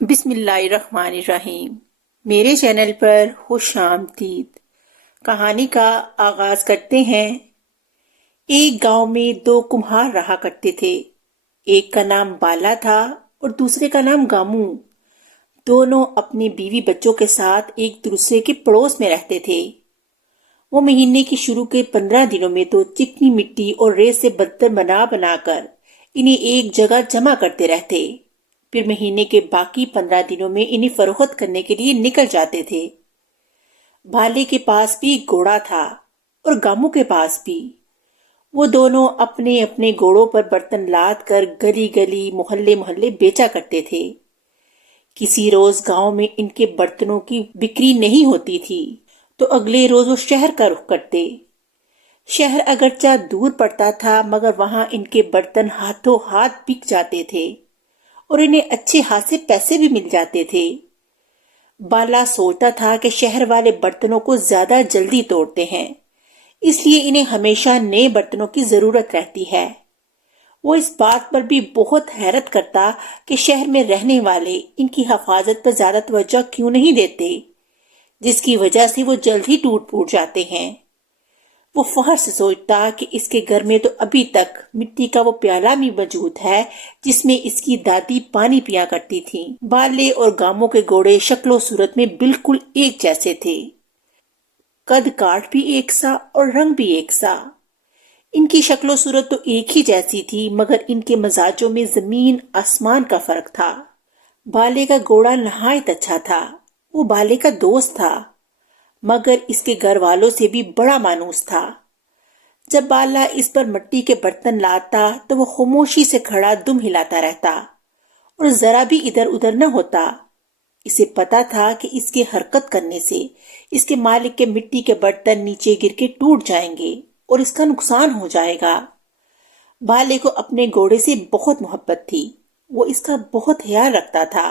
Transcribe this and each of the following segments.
بسم اللہ الرحمن الرحیم۔ میرے چینل پر خوش آمدید۔ کہانی کا آغاز کرتے ہیں۔ ایک گاؤں میں دو کمہار رہا کرتے تھے۔ ایک کا نام بالا تھا اور دوسرے کا نام گامو۔ دونوں اپنے بیوی بچوں کے ساتھ ایک دوسرے کے پڑوس میں رہتے تھے۔ وہ مہینے کی شروع کے 15 دنوں میں تو چکنی مٹی اور ریت سے برتن بنا بنا کر انہیں ایک جگہ جمع کرتے رہتے، پھر مہینے کے باقی 15 دنوں میں انہیں فروخت کرنے کے لیے نکل جاتے تھے۔ بھالے کے پاس بھی گھوڑا تھا اور گامو کے پاس بھی۔ وہ دونوں اپنے اپنے گھوڑوں پر برتن لاد کر گلی گلی محلے محلے بیچا کرتے تھے۔ کسی روز گاؤں میں ان کے برتنوں کی بکری نہیں ہوتی تھی تو اگلے روز وہ شہر کا رخ کرتے۔ شہر اگرچہ دور پڑتا تھا مگر وہاں ان کے برتن ہاتھوں ہاتھ بک جاتے تھے اور انہیں اچھے خاصے پیسے بھی مل جاتے تھے۔ بالا سوچتا تھا کہ شہر والے برتنوں کو زیادہ جلدی توڑتے ہیں، اس لیے انہیں ہمیشہ نئے برتنوں کی ضرورت رہتی ہے۔ وہ اس بات پر بھی بہت حیرت کرتا کہ شہر میں رہنے والے ان کی حفاظت پر زیادہ توجہ کیوں نہیں دیتے، جس کی وجہ سے وہ جلد ہی ٹوٹ پھوٹ جاتے ہیں۔ وہ فخر سے سوچتا کہ اس کے گھر میں تو ابھی تک مٹی کا وہ پیالہ بھی موجود ہے جس میں اس کی دادی پانی پیا کرتی تھی۔ بالے اور گاموں کے گھوڑے شکل و صورت میں بالکل ایک جیسے تھے، قد کاٹ بھی ایک سا اور رنگ بھی ایک سا۔ ان کی شکل و صورت تو ایک ہی جیسی تھی مگر ان کے مزاجوں میں زمین آسمان کا فرق تھا۔ بالے کا گھوڑا نہایت اچھا تھا، وہ بالے کا دوست تھا مگر اس کے گھر والوں سے بھی بڑا مانوس تھا۔ جب بالا اس پر مٹی کے برتن لاتا تو وہ خاموشی سے کھڑا دم ہلاتا رہتا اور ذرا بھی ادھر ادھر نہ ہوتا۔ اسے پتا تھا کہ اس کے حرکت کرنے سے اس کے مالک کے مٹی کے برتن نیچے گر کے ٹوٹ جائیں گے اور اس کا نقصان ہو جائے گا۔ بالے کو اپنے گھوڑے سے بہت محبت تھی، وہ اس کا بہت خیال رکھتا تھا،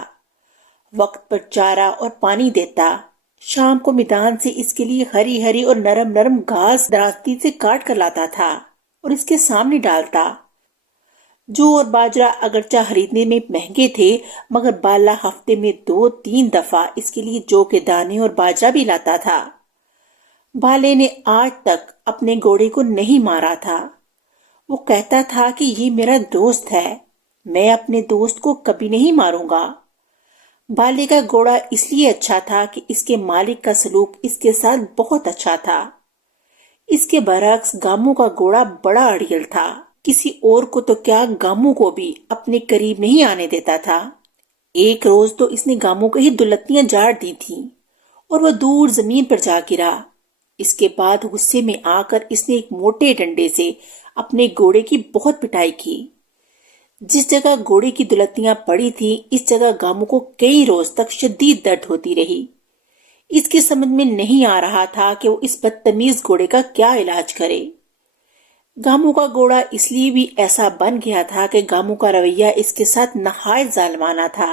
وقت پر چارہ اور پانی دیتا۔ شام کو میدان سے اس کے لیے ہری ہری اور نرم نرم گھاس درازتی سے کاٹ کر لاتا تھا اور اس کے سامنے ڈالتا۔ جو اور باجرہ اگرچہ خریدنے میں مہنگے تھے مگر بالا ہفتے میں 2-3 دفعہ اس کے لیے جو کے دانے اور باجرہ بھی لاتا تھا۔ بالے نے آج تک اپنے گھوڑے کو نہیں مارا تھا۔ وہ کہتا تھا کہ یہ میرا دوست ہے، میں اپنے دوست کو کبھی نہیں ماروں گا۔ بالے کا گھوڑا اس لیے اچھا تھا کہ اس کے مالک کا سلوک اس کے ساتھ بہت اچھا تھا۔ اس کے برعکس گامو کا گھوڑا بڑا اڑیل تھا، کسی اور کو تو کیا گامو کو بھی اپنے قریب نہیں آنے دیتا تھا۔ ایک روز تو اس نے گامو کو ہی دلتیاں جاڑ دی تھی اور وہ دور زمین پر جا گرا۔ اس کے بعد غصے میں آ کر اس نے ایک موٹے ڈنڈے سے اپنے گھوڑے کی بہت پٹائی کی۔ جس جگہ گھوڑے کی دلتیاں پڑی تھی اس جگہ گامو کو کئی روز تک شدید درد ہوتی رہی۔ اس کی سمجھ میں نہیں آ رہا تھا کہ وہ اس بدتمیز گھوڑے کا کیا علاج کرے۔ گامو کا گھوڑا اس لیے بھی ایسا بن گیا تھا کہ گامو کا رویہ اس کے ساتھ نہایت ظالمانہ تھا۔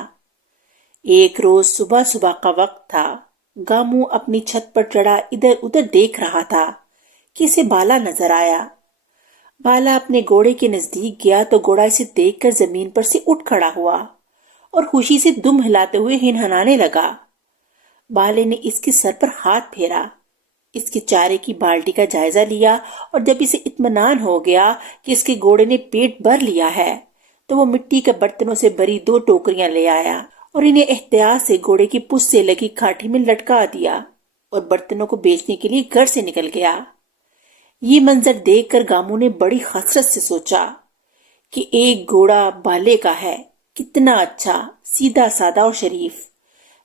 ایک روز صبح صبح کا وقت تھا، گامو اپنی چھت پر چڑھا ادھر ادھر دیکھ رہا تھا کہ اسے بالا نظر آیا۔ بالا اپنے گھوڑے کے نزدیک گیا تو گھوڑا اسے دیکھ کر زمین پر سے اٹھ کھڑا ہوا اور خوشی سے دم ہلاتے ہوئے ہنہنانے لگا۔ بالے نے اس کے سر پر ہاتھ پھیرا، اس کے چارے کی بالٹی کا جائزہ لیا اور جب اسے اطمینان ہو گیا کہ اس کے گھوڑے نے پیٹ بھر لیا ہے تو وہ مٹی کے برتنوں سے بھری 2 ٹوکریاں لے آیا اور انہیں احتیاط سے گھوڑے کی پشت سے لگی کھاٹی میں لٹکا دیا اور برتنوں کو بیچنے کے لیے گھر سے نکل گیا۔ یہ منظر دیکھ کر گامو نے بڑی حسرت سے سوچا کہ ایک گھوڑا بالے کا ہے، کتنا اچھا، سیدھا سادہ اور شریف،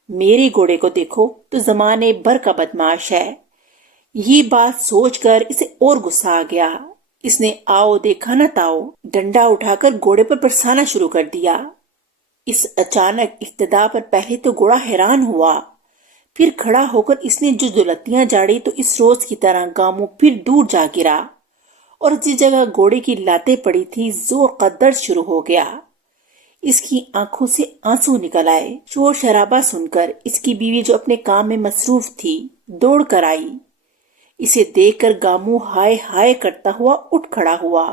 میرے گھوڑے کو دیکھو تو زمانے بھر کا بدماش ہے۔ یہ بات سوچ کر اسے اور غصہ آ گیا۔ اس نے آؤ دیکھا نہ تاؤ ڈنڈا اٹھا کر گھوڑے پر برسانا شروع کر دیا۔ اس اچانک ابتدا پر پہلے تو گھوڑا حیران ہوا، پھر کھڑا ہو کر اس نے جو دلتیاں جاڑی تو اس روز کی طرح گامو پھر دور جا گرا اور جس جگہ گھوڑے کی لاتیں پڑی تھی زور کا درد شروع ہو گیا۔ اس کی آنکھوں سے آنسو نکل آئے۔ شور شرابہ سن کر اس کی بیوی جو اپنے کام میں مصروف تھی دوڑ کر آئی۔ اسے دیکھ کر گامو ہائے ہائے کرتا ہوا اٹھ کھڑا ہوا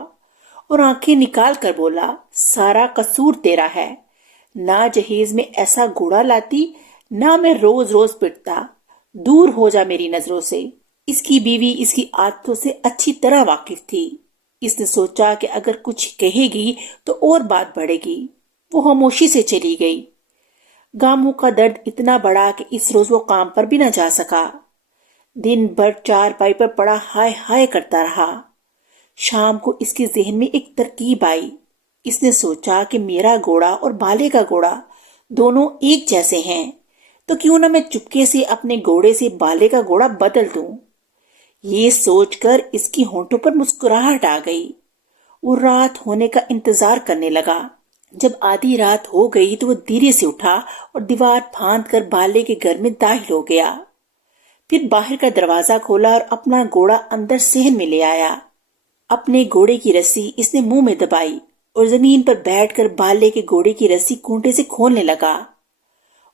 اور آنکھیں نکال کر بولا، سارا قصور تیرا ہے، نہ جہیز میں ایسا گھوڑا لاتی، نہ میں روز روز پٹتا، دور ہو جا میری نظروں سے۔ اس کی بیوی اس کی عادتوں سے اچھی طرح واقف تھی۔ اس نے سوچا کہ اگر کچھ کہے گی تو اور بات بڑھے گی۔ وہ خاموشی سے چلی گئی۔ گامو کا درد اتنا بڑا کہ اس روز وہ کام پر بھی نہ جا سکا۔ دن بھر چارپائی پر پڑا ہائے ہائے کرتا رہا۔ شام کو اس کے ذہن میں ایک ترکیب آئی۔ اس نے سوچا کہ میرا گھوڑا اور بالے کا گھوڑا دونوں ایک جیسے ہیں، تو کیوں نہ میں چپکے سے اپنے گھوڑے سے بالے کا گھوڑا بدل دوں۔ یہ سوچ کر اس کی ہونٹوں پر مسکراہٹ آ گئی۔ وہ رات ہونے کا انتظار کرنے لگا۔ جب آدھی رات ہو گئی تو وہ دھیرے سے اٹھا اور دیوار پھاند کر بالے کے گھر میں داخل ہو گیا۔ پھر باہر کا دروازہ کھولا اور اپنا گھوڑا اندر صحن میں لے آیا۔ اپنے گھوڑے کی رسی اس نے منہ میں دبائی اور زمین پر بیٹھ کر بالے کے گھوڑے کی رسی کونٹے سے کھولنے لگا۔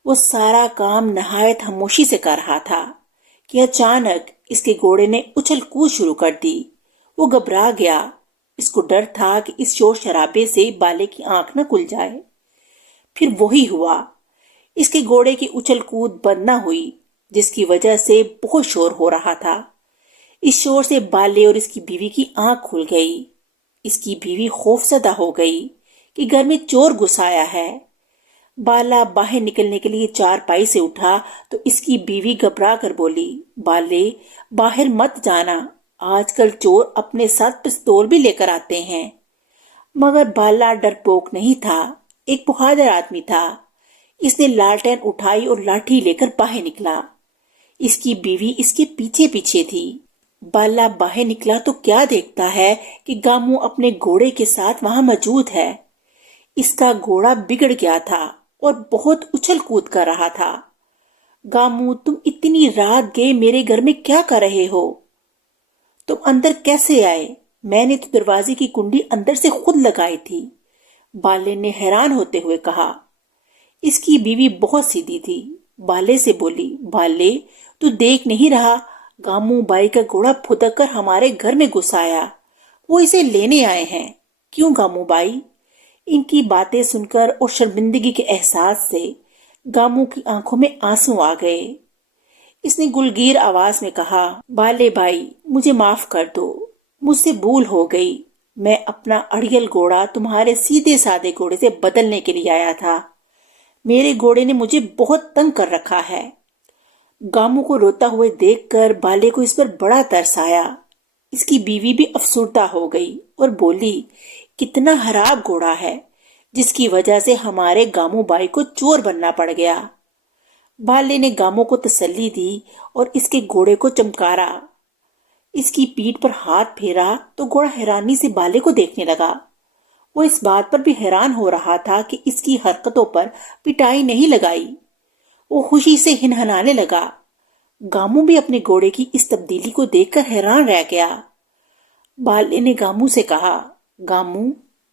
وہ سارا کام نہایت خاموشی سے کر رہا تھا کہ اچانک اس کے گھوڑے نے اچھل کود شروع کر دی۔ وہ گھبرا گیا۔ اس کو ڈر تھا کہ اس شور شرابے سے بالے کی آنکھ نہ کھل جائے۔ پھر وہی ہوا۔ اس کے گھوڑے کی اچھل کود بند نہ ہوئی، جس کی وجہ سے بہت شور ہو رہا تھا۔ اس شور سے بالے اور اس کی بیوی کی آنکھ کھل گئی۔ اس کی بیوی خوفزدہ ہو گئی کہ گھر میں چور گھس آیا ہے۔ بالا باہر نکلنے کے لیے چارپائی سے اٹھا تو اس کی بیوی گھبرا کر بولی، بالے باہر مت جانا، آج کل چور اپنے ساتھ پستول بھی لے کر آتے ہیں۔ مگر بالا ڈرپوک نہیں تھا، ایک بہادر آدمی تھا۔ اس نے لالٹین اٹھائی اور لاٹھی لے کر باہر نکلا۔ اس کی بیوی اس کے پیچھے پیچھے تھی۔ بالا باہر نکلا تو کیا دیکھتا ہے کہ گامو اپنے گھوڑے کے ساتھ وہاں موجود ہے۔ اس کا گھوڑا بگڑ گیا تھا اور بہت اچھل کود کر رہا تھا۔ گامو، تم اتنی رات گئے میرے گھر میں کیا کر رہے ہو؟ تم اندر کیسے آئے؟ میں نے تو دروازے کی کنڈی اندر سے خود لگائی تھی، بالے نے حیران ہوتے ہوئے کہا۔ اس کی بیوی بہت سیدھی تھی۔ بالے سے بولی، بالے تو دیکھ نہیں رہا، گامو بائی کا گھوڑا پھدک کر ہمارے گھر میں گھس آیا، وہ اسے لینے آئے ہیں۔ کیوں گامو بائی؟ ان کی باتیں سن کر اور شرمندگی کے احساس سے گامو کی آنکھوں میں آنسو آ گئے۔ اس نے گلگیر آواز میں کہا، بالے بھائی مجھے معاف کر دو، مجھ سے بھول ہو گئی، میں اپنا اڑیل گھوڑا تمہارے سیدھے سادے گھوڑے سے بدلنے کے لیے آیا تھا، میرے گھوڑے نے مجھے بہت تنگ کر رکھا ہے۔ گامو کو روتا ہوئے دیکھ کر بالے کو اس پر بڑا ترس آیا۔ اس کی بیوی بھی افسردہ ہو گئی اور بولی، کتنا خراب گھوڑا ہے جس کی وجہ سے ہمارے گامو بائی کو چور بننا پڑ گیا۔ بالے نے گامو کو تسلی دی اور اس کے گھوڑے کو چمکارا۔ اس کی پیٹھ پر ہاتھ پھیرا تو گھوڑا حیرانی سے بالے کو دیکھنے لگا۔ وہ اس بات پر بھی حیران ہو رہا تھا کہ اس کی حرکتوں پر پٹائی نہیں لگائی۔ وہ خوشی سے ہنہنانے لگا۔ گامو بھی اپنے گھوڑے کی اس تبدیلی کو دیکھ کر حیران رہ گیا۔ بالے نے گامو سے کہا، گامو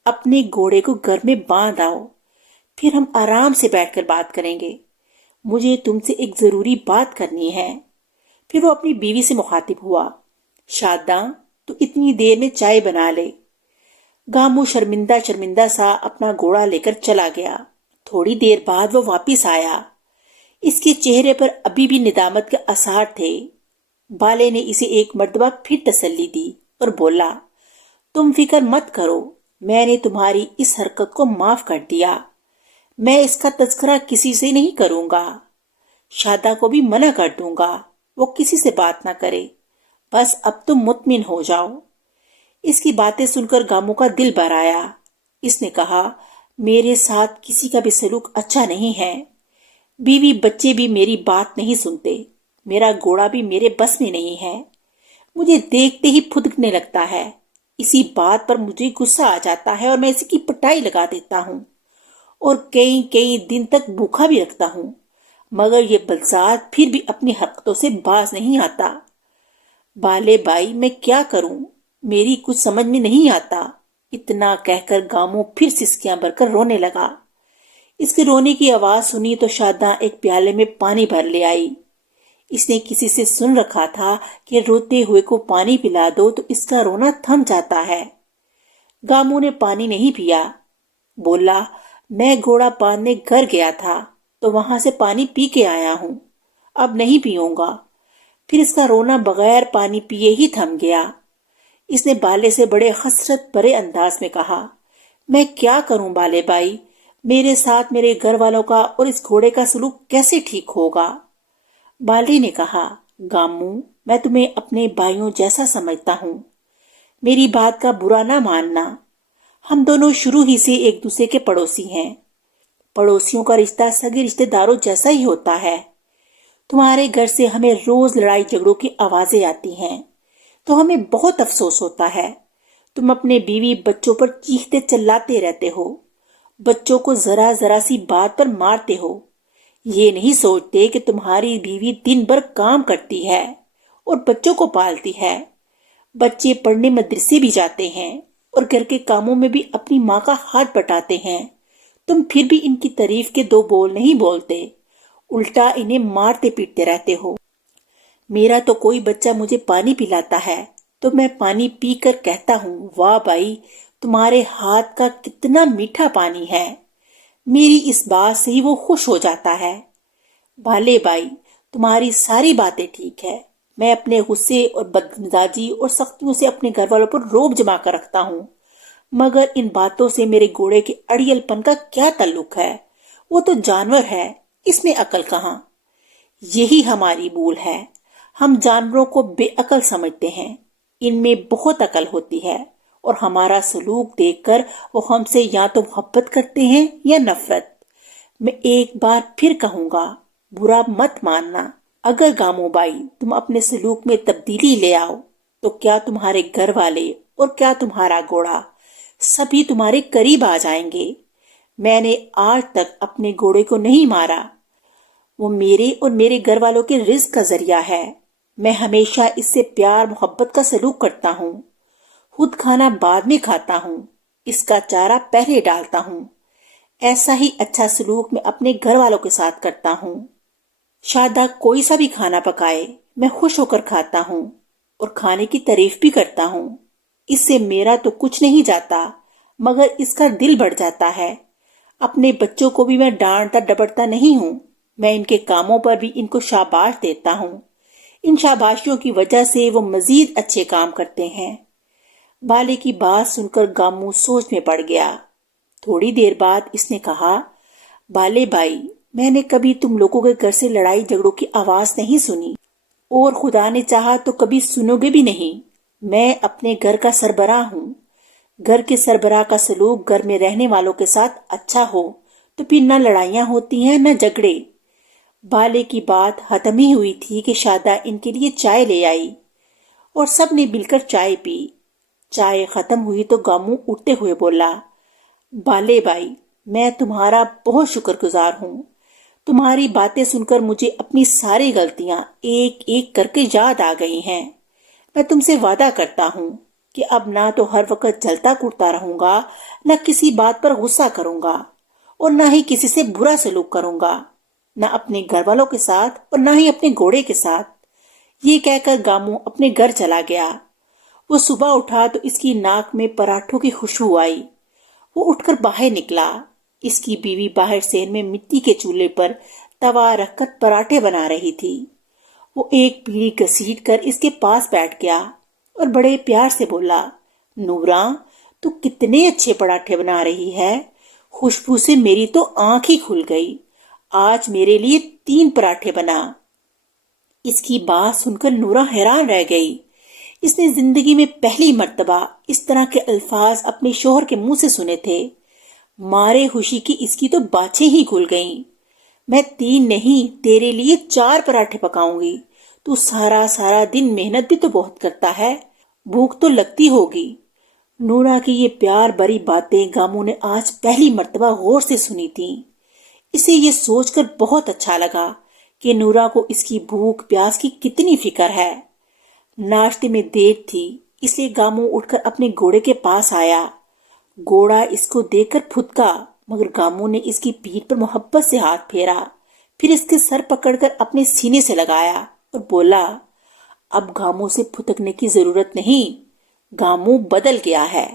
اپنے گھوڑے کو گھر میں باندھ آؤ، پھر ہم آرام سے بیٹھ کر بات کریں گے، مجھے تم سے ایک ضروری بات کرنی ہے۔ پھر وہ اپنی بیوی سے مخاطب ہوا، شاداں تو اتنی دیر میں چائے بنا لے۔ گامو شرمندہ شرمندہ سا اپنا گھوڑا لے کر چلا گیا۔ تھوڑی دیر بعد وہ واپس آیا۔ اس کے چہرے پر ابھی بھی ندامت کے آثار تھے۔ بالے نے اسے ایک مرتبہ پھر تسلی دی اور بولا، تم فکر مت کرو، میں نے تمہاری اس حرکت کو معاف کر دیا، میں اس کا تذکرہ کسی سے نہیں کروں گا، شادا کو بھی منع کر دوں گا، وہ کسی سے بات نہ کرے، بس اب تم مطمئن ہو جاؤ۔ اس کی باتیں سن کر گامو کا دل بھر آیا۔ اس نے کہا، میرے ساتھ کسی کا بھی سلوک اچھا نہیں ہے، بیوی بچے بھی میری بات نہیں سنتے، میرا گھوڑا بھی میرے بس میں نہیں ہے، مجھے دیکھتے ہی پھدکنے لگتا ہے، اسی بات پر مجھے غصہ آ جاتا ہے اور میں اس کی پٹائی لگا دیتا ہوں اور کئی دن تک بھوکا بھی رکھتا ہوں، مگر یہ بلزاد پھر بھی اپنی حرکتوں سے باز نہیں آتا۔ بالے بھائی میں کیا کروں، میری کچھ سمجھ میں نہیں آتا۔ اتنا کہہ کر گامو پھر سسکیاں بھر کر رونے لگا۔ اس کے رونے کی آواز سنی تو شاداں ایک پیالے میں پانی بھر لے آئی۔ اس نے کسی سے سن رکھا تھا کہ روتے ہوئے کو پانی پلا دو تو اس کا رونا تھم جاتا ہے۔ گامو نے پانی نہیں پیا، بولا، میں گھوڑا باندھنے گھر گیا تھا تو وہاں سے پانی پی کے آیا ہوں، اب نہیں پیوں گا۔ پھر اس کا رونا بغیر پانی پیے ہی تھم گیا۔ اس نے بالے سے بڑے حسرت بھرے انداز میں کہا، میں کیا کروں بالے بھائی، میرے ساتھ میرے گھر والوں کا اور اس گھوڑے کا سلوک کیسے ٹھیک ہوگا؟ بالے نے کہا، گامو، میں تمہیں اپنے بھائیوں جیسا سمجھتا ہوں، میری بات کا برا نہ ماننا۔ ہم دونوں شروع ہی سے ایک دوسرے کے پڑوسی ہیں۔ پڑوسیوں کا رشتہ سگے رشتہ داروں جیسا ہی ہوتا ہے۔ تمہارے گھر سے ہمیں روز لڑائی جھگڑوں کی آوازیں آتی ہیں تو ہمیں بہت افسوس ہوتا ہے۔ تم اپنے بیوی بچوں پر چیختے چلاتے رہتے ہو، بچوں کو ذرا ذرا سی بات پر مارتے ہو، یہ نہیں سوچتے کہ تمہاری بیوی دن بھر کام کرتی ہے اور بچوں کو پالتی ہے۔ بچے پڑھنے مدرسے بھی جاتے ہیں اور گھر کے کاموں میں بھی اپنی ماں کا ہاتھ بٹاتے ہیں، تم پھر بھی ان کی تعریف کے دو بول نہیں بولتے، الٹا انہیں مارتے پیٹتے رہتے ہو۔ میرا تو کوئی بچہ مجھے پانی پلاتا ہے تو میں پانی پی کر کہتا ہوں، واہ بھائی، تمہارے ہاتھ کا کتنا میٹھا پانی ہے۔ میری اس بات سے ہی وہ خوش ہو جاتا ہے۔ بالے بھائی، تمہاری ساری باتیں ٹھیک ہے، میں اپنے غصے اور بدمزاجی اور سختیوں سے اپنے گھر والوں پر روب جما کر رکھتا ہوں، مگر ان باتوں سے میرے گھوڑے کے اڑیل پن کا کیا تعلق ہے؟ وہ تو جانور ہے، اس میں عقل کہاں؟ یہی ہماری بھول ہے، ہم جانوروں کو بے عقل سمجھتے ہیں، ان میں بہت عقل ہوتی ہے، اور ہمارا سلوک دیکھ کر وہ ہم سے یا تو محبت کرتے ہیں یا نفرت۔ میں ایک بار پھر کہوں گا، برا مت ماننا، اگر گامو بائی تم اپنے سلوک میں تبدیلی لے آؤ تو کیا تمہارے گھر والے اور کیا تمہارا گھوڑا سبھی تمہارے قریب آ جائیں گے۔ میں نے آج تک اپنے گھوڑے کو نہیں مارا، وہ میرے اور میرے گھر والوں کے رزق کا ذریعہ ہے۔ میں ہمیشہ اس سے پیار محبت کا سلوک کرتا ہوں، خود کھانا بعد میں کھاتا ہوں، اس کا چارہ پہلے ڈالتا ہوں۔ ایسا ہی اچھا سلوک میں اپنے گھر والوں کے ساتھ کرتا ہوں۔ شادہ کوئی سا بھی کھانا پکائے میں خوش ہو کر کھاتا ہوں اور کھانے کی تعریف بھی کرتا ہوں۔ اس سے میرا تو کچھ نہیں جاتا مگر اس کا دل بڑھ جاتا ہے۔ اپنے بچوں کو بھی میں ڈانٹتا ڈپٹتا نہیں ہوں، میں ان کے کاموں پر بھی ان کو شاباش دیتا ہوں۔ ان شاباشیوں کی وجہ سے وہ مزید اچھے کام کرتے ہیں۔ بالے کی بات سن کر گامو سوچ میں پڑ گیا۔ تھوڑی دیر بعد اس نے کہا، بالے بھائی، میں نے کبھی تم لوگوں کے گھر سے لڑائی جھگڑوں کی آواز نہیں سنی، اور خدا نے چاہا تو کبھی سنو گے بھی نہیں۔ میں اپنے گھر کا سربراہ ہوں، گھر کے سربراہ کا سلوک گھر میں رہنے والوں کے ساتھ اچھا ہو تو پھر نہ لڑائیاں ہوتی ہیں نہ جھگڑے۔ بالے کی بات ختم ہی ہوئی تھی کہ شادہ ان کے لیے چائے لے آئی اور سب نے مل کر چائے پی۔ چائے ختم ہوئی تو گامو اٹھتے ہوئے بولا، بالے بھائی، میں تمہارا بہت شکر گزار ہوں۔ تمہاری باتیں سن کر مجھے اپنی ساری غلطیاں ایک ایک کر کے یاد آ گئی ہیں۔ میں تم سے وعدہ کرتا ہوں کہ اب نہ تو ہر وقت جلتا کودتا رہوں گا، نہ کسی بات پر غصہ کروں گا، اور نہ ہی کسی سے برا سلوک کروں گا، نہ اپنے گھر والوں کے ساتھ اور نہ ہی اپنے گھوڑے کے ساتھ۔ یہ کہہ کر گامو اپنے گھر چلا گیا۔ وہ صبح اٹھا تو اس کی ناک میں پراٹھوں کی خوشبو آئی۔ وہ اٹھ کر باہر نکلا۔ اس کی بیوی باہر صحن میں مٹی کے چولہے پر توا رکھ کر پراٹھے بنا رہی تھی۔ وہ ایک بیڑی گھسیٹ کر اس کے پاس بیٹھ گیا اور بڑے پیار سے بولا، نوراں، تو کتنے اچھے پراٹھے بنا رہی ہے، خوشبو سے میری تو آنکھ ہی کھل گئی، آج میرے لیے 3 پراٹھے بنا۔ اس کی بات سن کر نورا حیران رہ گئی۔ اس نے زندگی میں پہلی مرتبہ اس طرح کے الفاظ اپنے شوہر کے منہ سے سنے تھے۔ مارے خوشی کی اس کی تو باچھیں ہی کھل گئیں۔ میں 3 نہیں، تیرے لیے 4 پراٹھے پکاؤں گی، تو سارا دن محنت بھی تو بہت کرتا ہے، بھوک تو لگتی ہوگی۔ نورا کی یہ پیار بھری باتیں گامو نے آج پہلی مرتبہ غور سے سنی تھیں۔ اسے یہ سوچ کر بہت اچھا لگا کہ نورا کو اس کی بھوک پیاس کی کتنی فکر ہے۔ ناشتے میں دیر تھی، اس لیے گامو اٹھ کر اپنے گھوڑے کے پاس آیا۔ گھوڑا اس کو دیکھ کر پھدکا، مگر گامو نے اس کی پیٹھ پر محبت سے ہاتھ پھیرا، پھر اس کے سر پکڑ کر اپنے سینے سے لگایا اور بولا، اب گامو سے پھدکنے کی ضرورت نہیں، گامو بدل گیا ہے۔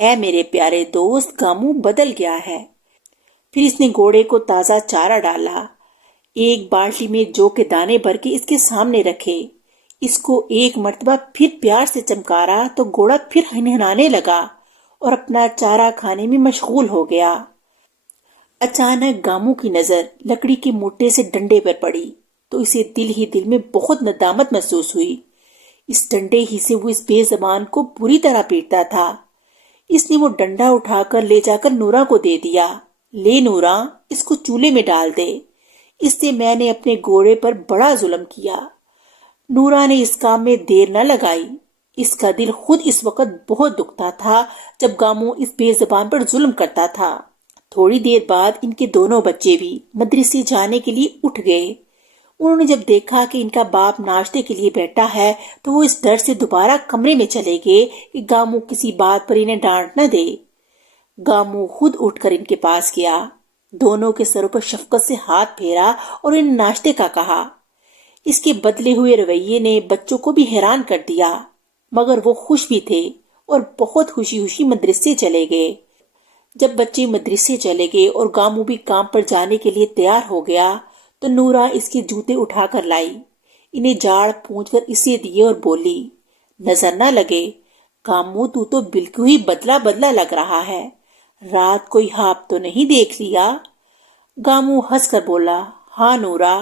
اے میرے پیارے دوست، گامو بدل گیا ہے۔ پھر اس نے گھوڑے کو تازہ چارہ ڈالا، ایک بالٹی میں جو کے دانے بھر کے اس کے سامنے رکھے، اس کو ایک مرتبہ پھر پیار سے چمکارا تو گھوڑا پھر ہنہنانے لگا اور اپنا چارہ کھانے میں مشغول ہو گیا۔ اچانک گامو کی نظر لکڑی کے موٹے سے ڈنڈے پر پڑی تو اسے دل ہی دل میں بہت ندامت محسوس ہوئی۔ اس ڈنڈے ہی سے وہ اس بے زبان کو بری طرح پیٹتا تھا۔ اس نے وہ ڈنڈا اٹھا کر لے جا کر نورا کو دے دیا۔ لے نورا، اس کو چولہے میں ڈال دے، اس سے میں نے اپنے گھوڑے پر بڑا ظلم کیا۔ نورا نے اس کام میں دیر نہ لگائی۔ اس کا دل خود اس وقت بہت دکھتا تھا جب گامو اس بے زبان پر ظلم کرتا تھا۔ تھوڑی دیر بعد ان کے دونوں بچے بھی مدرسے جانے کے لیے اٹھ گئے۔ انہوں نے جب دیکھا کہ ان کا باپ ناشتے کے لیے بیٹھا ہے تو وہ اس ڈر سے دوبارہ کمرے میں چلے گئے کہ گامو کسی بات پر انہیں ڈانٹ نہ دے۔ گامو خود اٹھ کر ان کے پاس گیا، دونوں کے سروں پر شفقت سے ہاتھ پھیرا اور انہیں ناشتے کا کہا۔ اس کے بدلے ہوئے رویے نے بچوں کو بھی حیران کر دیا، مگر وہ خوش بھی تھے اور بہت خوشی خوشی مدرسے چلے گئے۔ جب بچے مدرسے چلے گئے اور گامو بھی کام پر جانے کے لیے تیار ہو گیا تو نورا اس کے جوتے اٹھا کر لائی، انہیں جھاڑ پونچھ کر اسے دیے اور بولی، نظر نہ لگے گامو، تو بالکل ہی بدلا بدلا لگ رہا ہے، رات کوئی خواب تو نہیں دیکھ لیا؟ گامو ہنس کر بولا، ہاں نورا،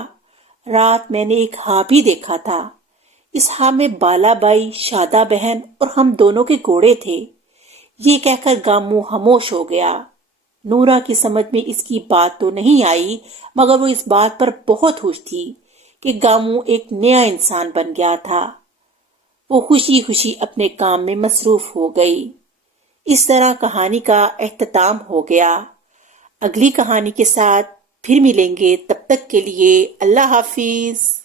رات میں نے ایک خواب ہی دیکھا تھا۔ اس خواب میں بالا بائی، شادا بہن اور ہم دونوں کے گھوڑے تھے۔ یہ کہہ کر گامو خاموش ہو گیا۔ نورا کی سمجھ میں اس کی بات تو نہیں آئی، مگر وہ اس بات پر بہت خوش تھی کہ گامو ایک نیا انسان بن گیا تھا۔ وہ خوشی خوشی اپنے کام میں مصروف ہو گئی۔ اس طرح کہانی کا اختتام ہو گیا۔ اگلی کہانی کے ساتھ پھر ملیں گے، تب تک کے لیے اللہ حافظ۔